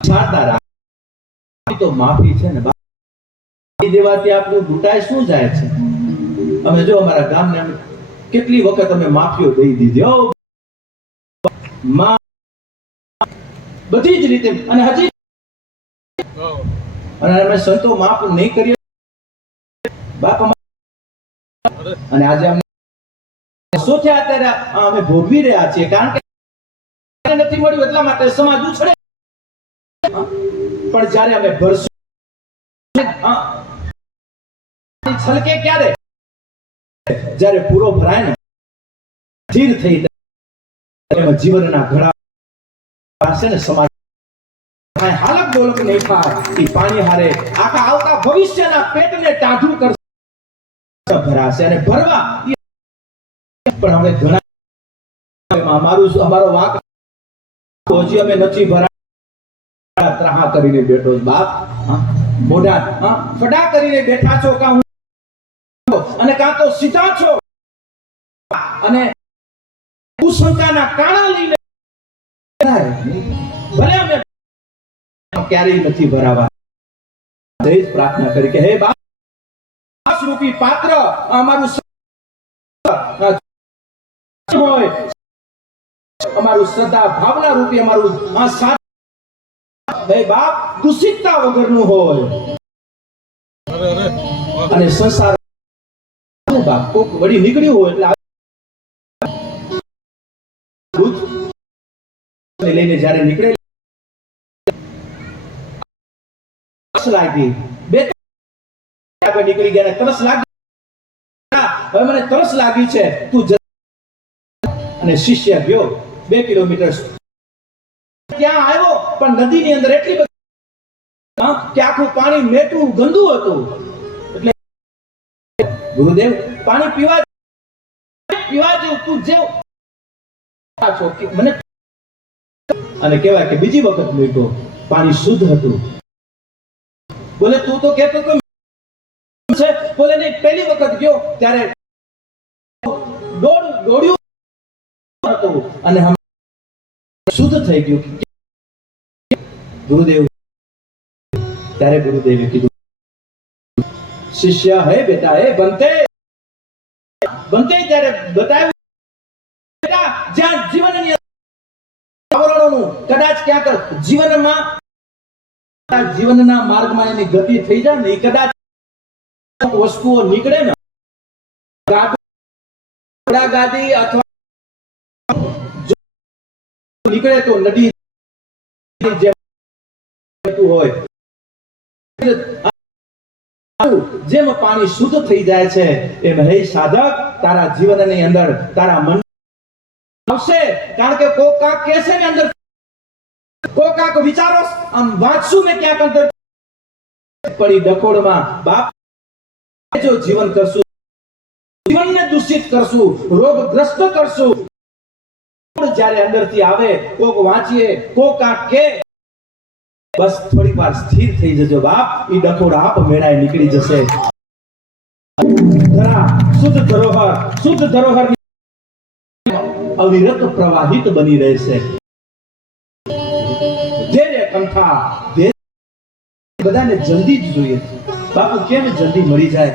સાતા રાખ તો માફી છે ને માફી દેવાથી આપણું ઘૂંટાય શું જાય છે અમે જો અમારા ગામને કેટલી વખત અમે માફીઓ દઈ દીધી બધી જ રીતે અને હજી અને અમે સંતો માફ નહીં કરીએ બાપ અને આજે અમે સોચ્યા અત્યારે અમે ભોગવી રહ્યા છીએ કારણ કે નથી મળ્યું એટલા માટે સમાજ ઉછળે પણ જ્યારે અમે ભરશું છલકે ક્યારે જ્યારે પૂરો ભરાય ને સ્થિર થઈ એમાં જીવનના ઘણા પાસે ને સમાજ હાલક ડોલક નહીં થાય એ પાણી હારે આખા આવતા ભવિષ્યના પેટને ટાઢું કરશે ભરાશે અને ભરવા પણ હવે ઘણા અમારો વાંક હજી અમે નથી ભરા ત્રાહા કરીને બેઠો બાપ મોઢા ફડા કરીને બેઠા છો, કાં અને કાં તો સીધા છો અને કુશંકાના કાણા લઈને ભલે અમે ક્યારેય નથી ભરાવા. દરેક પ્રાર્થના કરી કે હે બાપ રૂપી પાત્ર અમારું હોય, અમારું શ્રદ્ધા ભાવના રૂપી અમારું હે બાપ દૂષિતતા વગરનું હોય અને સંસાર બાપ કોક વળી નીકળ્યું હોય એટલે લઈને જ્યારે નીકળે લાગી બે આગળ નીકળી ગયા, તરસ લાગી, હવે મને તરસ લાગી છે, તું અને શિષ્ય ગયો 2 કિલોમીટર ત્યાં આવ્યો, પણ નદીની અંદર એટલી બધી કે આખું પાણી મેટું ગંદુ હતું. એટલે ગુરુદેવ પાણી પીવા જેવું તું જેવ મને અને કહેવાય કે બીજી વખત મૂક્યો, પાણી શુદ્ધ હતું. બોલે તું તો કહેતો તો છે, બોલે નહીં પહેલી વખત ગયો ત્યારે દોડ્યું હતું અને શુદ્ધ થઈ ગયું. ગુરુદેવ ત્યારે ગુરુદેવે કીધું, શિષ્ય હે બેટા હે બનતે ત્યારે બતાવ્યું બેટા જ્યાં જીવનની આવરણોનું કદાચ ક્યાંક જીવનના માર્ગમાં એની ગતિ થઈ જાય ને, કદાચ વસ્તુઓ નીકળે ને ગાડી અથવા નીકળે તો નદી હોય જેમ પાણી શુદ્ધ થઈ જાય છે, એમ હે સાધક તારા જીવનની અંદર તારા મન આવશે. કારણ કે કોકાક કેસે ને અંદર કોકાક વિચારો આમ વાંચશું ને ક્યાંક અંદર પડી ડકોડમાં બાપ જો જીવન કરશું, જીવનને દૂષિત કરશું, રોગગ્રસ્ત કરશું, જ્યારે અંદરથી આવે કોક વાંચીએ કોકાક કે બસ થોડીક વાર સ્થિર થઈ જજો બાપ, એ ડકોડ આપ મેળાએ નીકળી જશે. શુદ્ધ ધરોહર અવિરત પ્રવાહિત બની રહેશે. ધૈર્ય કંઠા બધાને જલ્દી જ જોઈએ. બાપુ કેમ જલ્દી મળી જાય?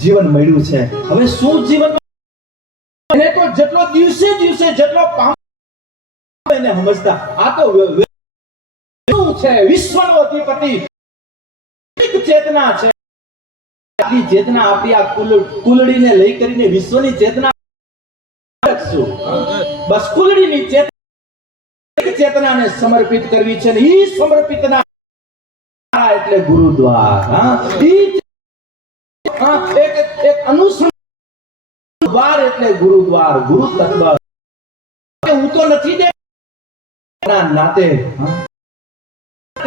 જીવન મળ્યું છે, હવે શું જીવન એને તો જેટલો દિવસે જેટલો પામ એને સમજતા આ તો છે વિશ્વનો અધિપતિ ચેતના છે. આટલી ચેતના આપી આ કુલડીને લઈ કરીને વિશ્વની ચેતના બસ કુલડીની ચેતનાને સમર્પિત કરવી છે ને ઈ સમર્પિતના એટલે ગુરુદ્વાર. એક અનુસંધાન દ્વાર એટલે ગુરુદ્વાર, ગુરુ તત્વ. હું તો નથી દે નાતે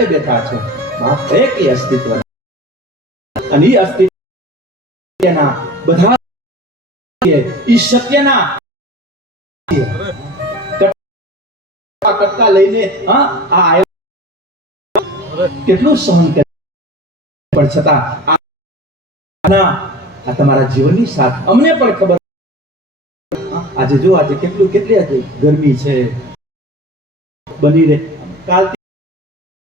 બેઠા છે બાપ એક અસ્તિત્વ અને ઈ અસ્તિત્વના બધા ઈ સત્યના કટકા લઈને આ કેટલું સહન કરે પણ છતાં આ તમારા જીવનની સાથ અમને પણ ખબર. આજે જો આજે કેટલી ગરમી છે, બની રહે કાલ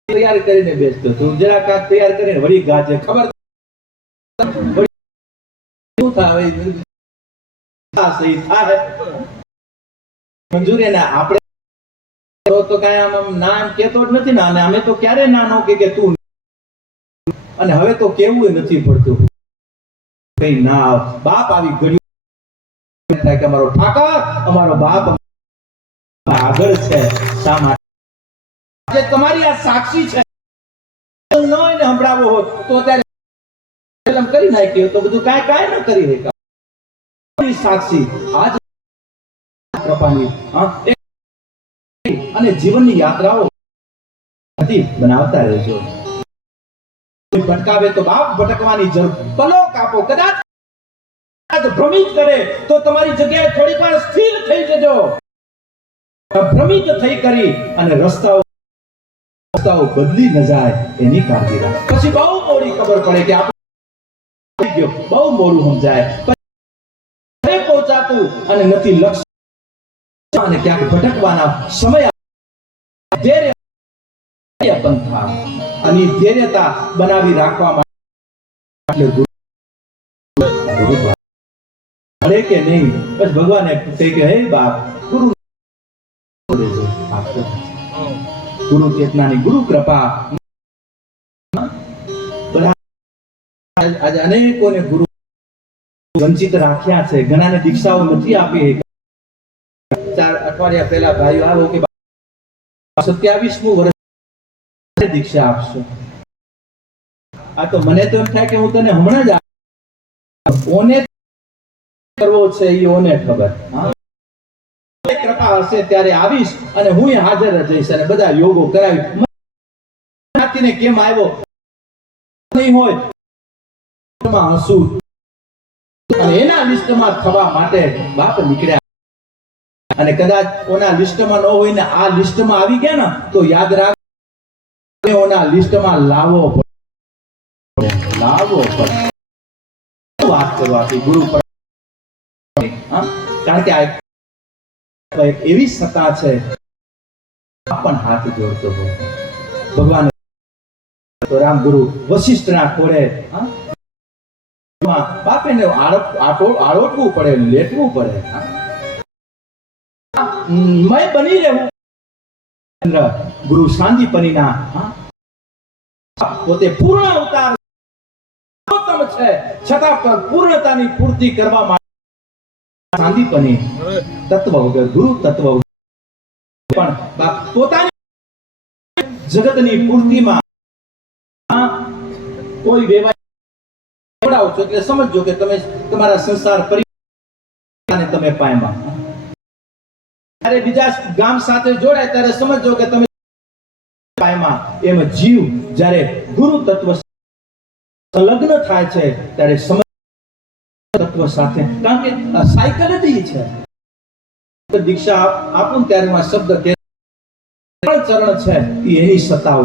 તૈયાર કરીને બેસતો તો જરા કાક તૈયાર કરીને વળી ગાજે ખબર શું થાય મંજૂરી ને આપણે તો કઈ આમ ના એમ કેતો જ નથી ને, અને અમે તો ક્યારે ના નો કે તું, અને હવે તો કેવું નથી પડતું કઈ ના બાપ આવી ગળ્યું થાય કે અમારો ઠાકર અમારો બાપ આગળ છે. શા માટે તમારી આ સાક્ષી છે, ન એને સંભળાવો હોત તો ત્યારે કરી નાખ્યો તો બધું કાંઈ ન કરી શકાય. સાક્ષી આજ કૃપાની અને જીવનની યાત્રાઓ બનાવતા રહેજો. ભટકાવે તો બાપ ભટકવાની જરૂર, પલો કાપો, કદાચ ભ્રમિત કરે તો તમારી જગ્યાએ થોડીક વાર સ્થિર થઈ જજો. ભ્રમિત થઈ કરી અને રસ્તાઓ રસ્તાઓ બદલી ન જાય એની કાળજી રાખ. પછી બહુ મોડી ખબર પડે કે આપણે ગયો, બહુ મોડું સમજાય, પછી પહોંચાતું અને નથી લક્ષ્ય અને ક્યાંક ભટકવાના સમય ધૈર્ય પંથા અને ધૈર્યતા બનાવી રાખવા માટે મળે કે નહીં. બસ ભગવાને કહે કે હે બાપ ગુરુ ગુરુ ચેતનાની ગુરુ કૃપા. આજે અનેકોને ગુરુ વંચિત રાખ્યા છે, ઘણાને દીક્ષાઓ નથી આપી. 4 અઠવાડિયા પહેલા ભાઈઓ આવો કે 27મું વર્ષ દીક્ષા આપશો. આ તો મને તો એમ થાય કે હું તને હમણાં જ ઓને કરવો છે એ ઓને ખબર. કૃપા હશે ત્યારે આવીશ અને હું હાજર રહીશ અને બધા યોગો કરાવીશ. નાતીને કેમ આવ્યો નહીં હોય હસું અને એના લિસ્ટમાં થવા માટે બાપ નીકળ્યા. અને કદાચ ઓના લિસ્ટમાં ન હોય ને આ લિસ્ટમાં આવી ગયા ને તો યાદ રાખ ઓના લિસ્ટમાં લાવવો પડે. વાત કરવાથી ગુરુ કારણ કે આ એક એવી સત્તા છે પણ હાથ જોડતો હોય. ભગવાન રામ ગુરુ વશિષ્ઠના ખોળે બાપેને આળોટવું પડે, લેટવું પડે. મય બની રહેવું. ગુરુ સાંદીપનીના પોતે પૂર્ણ અવતાર છે છતાં પૂર્ણતાની પૂર્તિ કરવા માટે સાંદીપની તત્વ વગર ગુરુ તત્વ પણ પોતાની જગતની પૂર્તિમાં કોઈ વેવાય છો એટલે સમજો કે તમે તમારા સંસાર પરિવારને તમે પામ્યા. ત્યારે બીજા ગામ સાથે જોડાય ત્યારે સમજો કે તમે પામ્યા. એમ જીવ જ્યારે ગુરુ તત્વ સંલગ્ન થાય છે ત્યારે સમજ તત્વ સાથે, કારણ કે સાયકલ જ છે. દીક્ષા આપું ત્યારે શબ્દ કે ચરણ છે એની સત્તાઓ.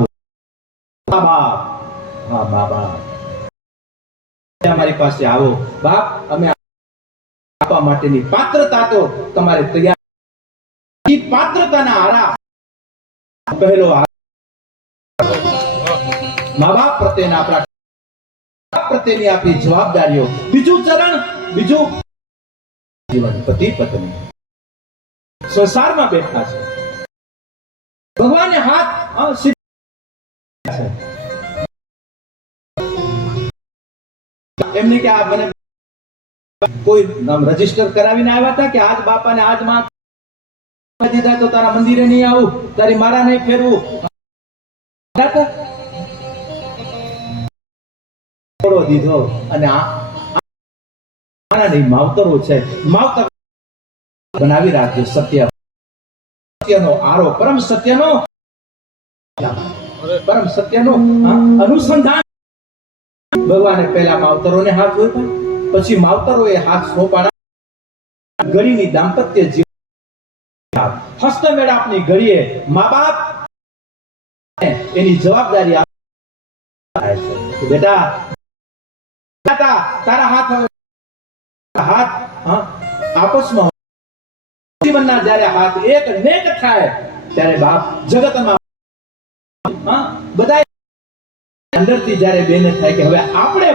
બાબા હા બાબા અમારી પાસે આવો બાપ, અમે આપવા માટેની પાત્રતા તો તમારે તૈયાર. પાત્રતાના આરા પહેલો મા બાપ પ્રત્યેના આપણા પ્રત્યેની આપણી જવાબદારીઓ. બીજું ચરણ, બીજું જીવન પતિ પત્ની સંસારમાં બેઠા છે. ભગવાને હાથ એમને કે આ મને કોઈ નામ રજીસ્ટર કરાવીને આવ્યા હતા કે આજ બાપાને આજ માં દીધા તો તારા મંદિરે નહીં આવું, તારી મારા નહીં ફેરવું. દીધો અને આના નહીં માવતરો છે. માવતર બનાવી રાખજો. સત્યનો આરો, પરમ સત્યનો અનુસંધાન. ભગવાને પહેલા માવતરોને હાથ સોંપ્યા, પછી માવતરોએ હાથ સોંપાડા. ઘડીની દાંપત્ય જીવન હસ્તમેળાપની ઘડીએ મા બાપ એની જવાબદારી આપે છે. બેટા તારા હાથ આપસમાં જીવનના જ્યારે હાથ એક નેક થાય ત્યારે બાપ જગતમાં બધા અંદરથી જ્યારે બેને થાય કે હવે આપણે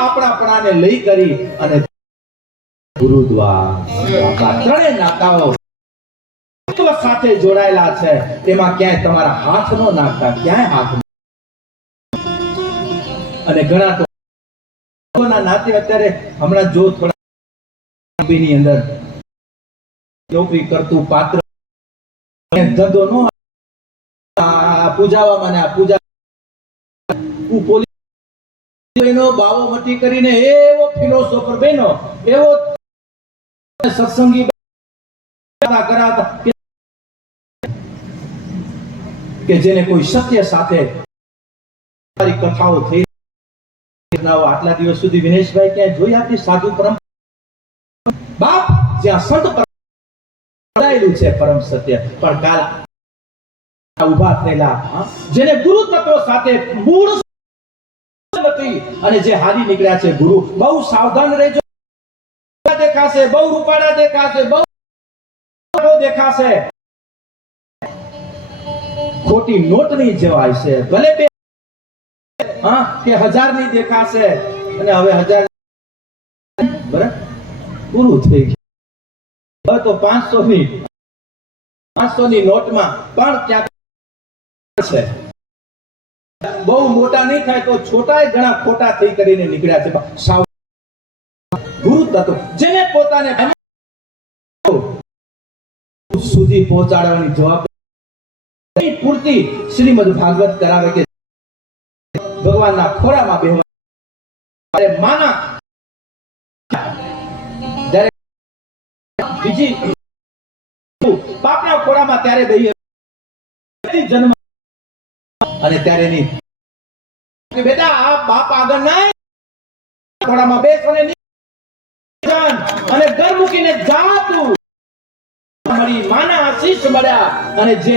આપણાપણાને લઈ કરી અને ગુરુદ્વાર ત્રણેય નાતાઓ સાથે જોડાયેલા છે. તેમાં ક્યાંય તમારા હાથ નો નાખતા, ક્યાંય હાથ. અને ઘણા તો નાતે અત્યારે હમણાં જો થોડા ની અંદર નોકરી કરતું પાત્ર ધંધો નો પૂજાવામાં ને પૂજા પોલીસ એનો બાવો મટી કરીને એવો ફિલોસોફર બનો, એવો સત્સંગી કરાતા કે જેને કોઈ સત્ય સાથે કથાઓ થઈ. આટલા દિવસ સુધી વિનેશભાઈ ક્યાંય જોઈ આપી સાધુ પરમ બાપ જ્યાં સંત છે પરમ સત્ય. પણ કાલ ઊભા થયેલા, જેને ગુરુ તત્વ સાથે મૂળ નથી અને જે હારી નીકળ્યા છે ગુરુ, બહુ સાવધાન રહેજો. દેખાશે, બહુ રૂપાળા દેખાશે, બહુ દેખાશે, ખોટી નોટની જવાય છે. ભલે બે કે 1000 ની દેખાશે અને હવે 1000 બરાબર પૂરું થઈ ગયું. હવે તો 500 ની નોટમાં પણ ક્યાંક છે. બહુ મોટા નહીં થાય તો છોટાય ઘણા ખોટા થઈ કરીને નીકળ્યા છે. ગુરુ તત્વ જેને પોતાને સુધી પહોંચાડવાની જવાબદારી પૂર્તિ શ્રીમદ ભાગવત કરાવે કે ભગવાનના ખોળામાં બેહવા માના જ્યારે બીજી બાપના ખોળામાં ત્યારે બેહી જન્મ અને ત્યારે ની કે બેટા આ બાપ આગળ ના ખોળામાં બેસ અને ઘર મૂકીને જા તું. મારી માના આશીષ મળ્યા અને જે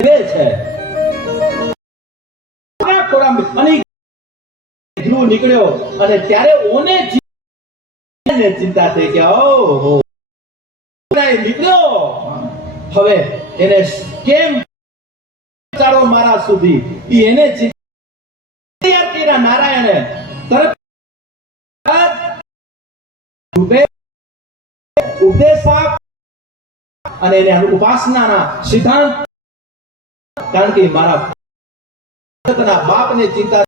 છે અને ધ્રુવ નીકળ્યો અને ત્યારે ઓને ચિંતા થઈ કે ઓહો નીકળ્યો, હવે એને કેમ ચાલો મારા સુધી. એને નારાયણે તરત ઉપદેશ અને એને ઉપાસનાના સિદ્ધાંત, કારણ કે મારા બાપને ચિંતા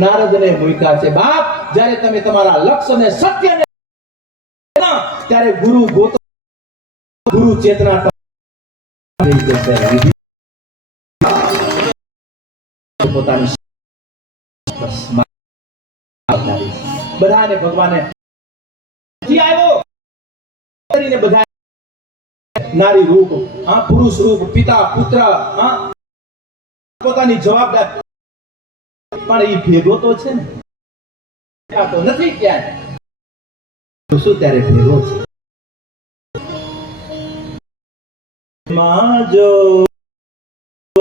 નારદને મૂક્યા છે. બાપ, જ્યારે તમે તમારા લક્ષ્યને સત્યને ત્યારે ગુરુ ગોતો, ગુરુ ચેતના પોતાની બધાને ભગવાને આવ્યો કરીને બધા નારી રૂપ, પુરુષ રૂપ, પિતા પુત્ર, પોતાની જવાબદારી. પણ એ ભેગો તો છે ને, તો નથી ક્યાંય. શું ત્યારે ભેગો છે. માજો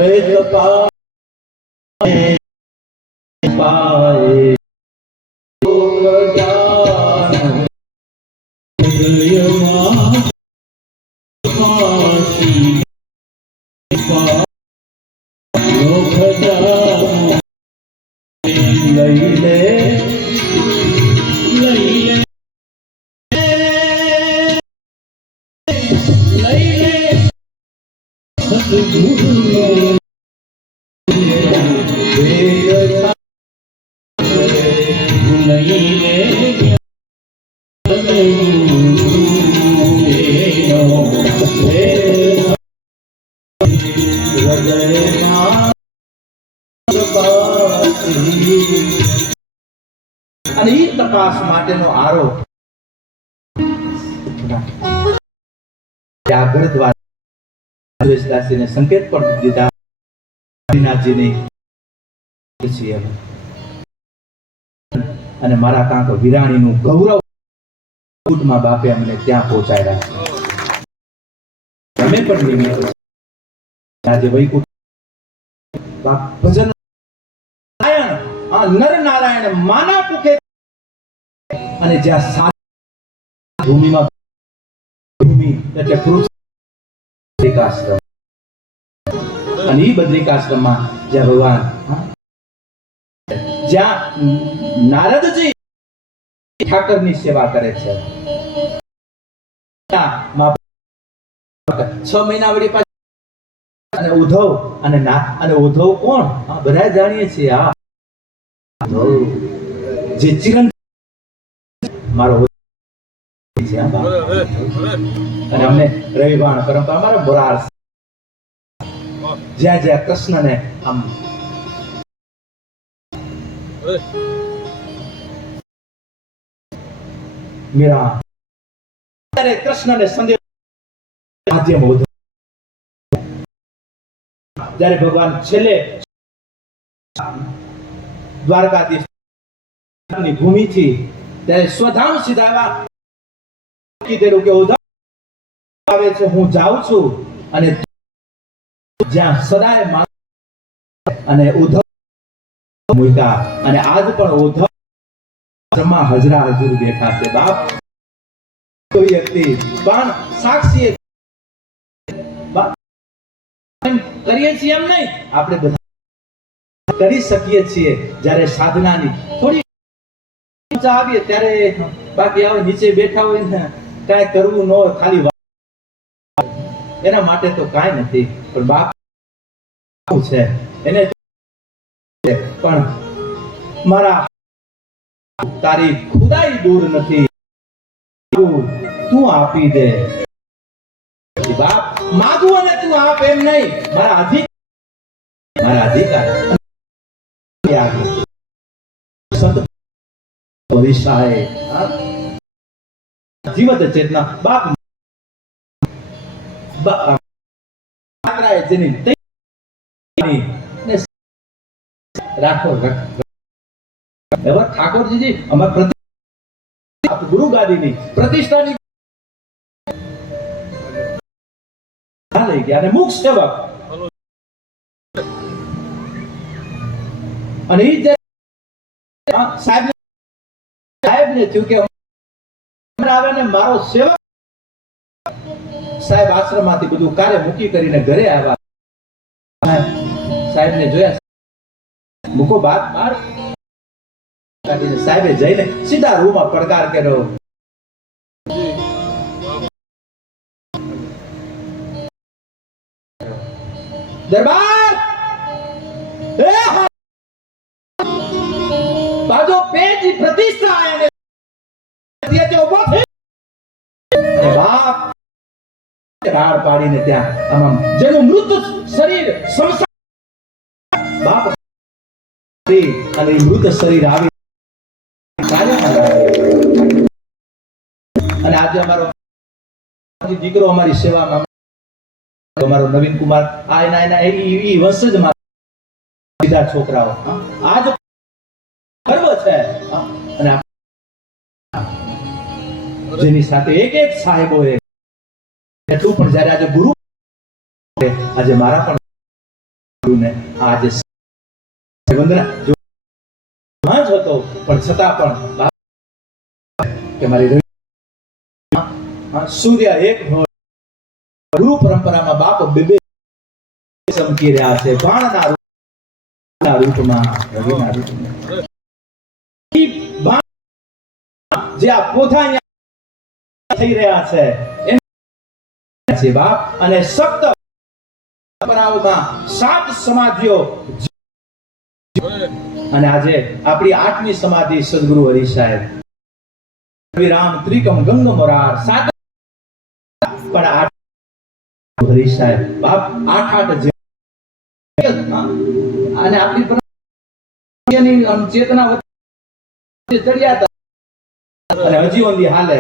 પાએ અને એ તપાસ માટેનો આરોપ જાગૃત દ્વારા સંકેત પણ દીધા. અને મારા કાંક વિરાણીનું ગૌરવ કુટમાં બાપે અમને ત્યાં પહોંચાડ્યા છે. અમે પણ નિમિત્ત આજે વૈકુંઠ બાપ ભજન નર નારાયણ માના કુખે અને જ્યાં સાત ભૂમિમાં ભૂમિ એટલે બદ્રિકાશ્રમ, અને એ બદ્રિકાશ્રમમાં જ્યાં ભગવાન જ્યાં નારદજી ઠાકરની સેવા કરે છે. 6 મહિના વળી પાછા અને ઉદ્ધવ અને ઉદ્ધવ કોણ? બધા જાણીએ છીએ. જે ચિરંજીવ મારો છે અને અમને રવિવાણ પરંપરા અમારા બોરાર જ્યાં જ્યાં કૃષ્ણને આમ મીરા ત્યારે કૃષ્ણને સંદેશ માધ્યમ ઉદ્ધવ, જ્યારે ભગવાન છેલ્લે દ્વારકાધીશ ની ભૂમિથી ત્યારે સ્વધામ સીધા કીધેલું કે ઉદ્ધવ આવે છે, હું જાઉં છું અને જ્યાં સદાય અને ઉદ્ધવ મૂક્યા અને આજ પણ ઉદ્ધવ જમા હજરા હજુર બેઠા છે બાપ. કોઈ વ્યક્તિ પણ સાક્ષી કરીએ છીએ એમ નહીં, આપણે બધા કરી શકીએ છીએ જ્યારે સાધનાની થોડી આવીએ ત્યારે. બાકી આવો નીચે બેઠા હોય ને કાંઈ કરવું ન હોય, ખાલી એના માટે તો કાંઈ નથી. પણ બાપ છે એને પણ મારા તારી ખુદાઈ દૂર નથી, તું આપી દે બાપ. માગું અને તું આપ એમ નહીં, મારા અધિકાર સંત ભવિષ્ય જીવત ચેતના બાપ જેની રાખો ઠાકોરજી અમારા ગુરુ ગાદીની પ્રતિષ્ઠાની લઈ ગયા અને મુખ સેવક અને સાહેબને થયું કે આવે ને મારો સેવક સાહેબ આશ્રમમાંથી બધું કાર્ય મૂકી કરીને ઘરે આવ્યા. સાહેબને જોયા, મૂકો બાર કાઢીને સાહેબે જઈને સીધા રૂમમાં પડકાર કર્યો. દરબાર બાજો પેજ પ્રતિષ્ઠા આયને તે ઉભો થઈ બાપ રાડ પાડીને ત્યાં આમ જેનું મૃત શરીર સમસા બાપ અને મૃત શરીર આવી અને આજે અમારો દીકરો અમારી સેવામાં, અમારો નવીન કુમાર આ એના ઈ વંશજ માં સીધા છોકરાઓ આજ ગર્વ છે. અને જેની સાથે એક એક સાહેબોએ એટલું પણ જ્યારે આજે ગુરુ આજે મારા પણ ગુરુને આજે વંદના જો જ હતો પણ છતાં પણ કે મારી સૂર્ય એક ગુરુ પરંપરામાં બાપ બે ચમકી રહ્યા છે. બાણના રૂપમાં રવિના રૂપમાં જે આ પોથા થઈ રહ્યા છે બાપ. અને સપ્ત પરંપરાઓમાં 7 સમાધિઓ અને આજે આપણી 8મી સમાધિ સદગુરુ હરિ સાહેબ રામ ત્રિકમ ગંગ મોરાર 7 પણ 8 હરિ સાહેબ બાપ 8 અને આપણી ચેતના વચ્ચે ચડ્યા હતા અને હજી ઓંધી હાલે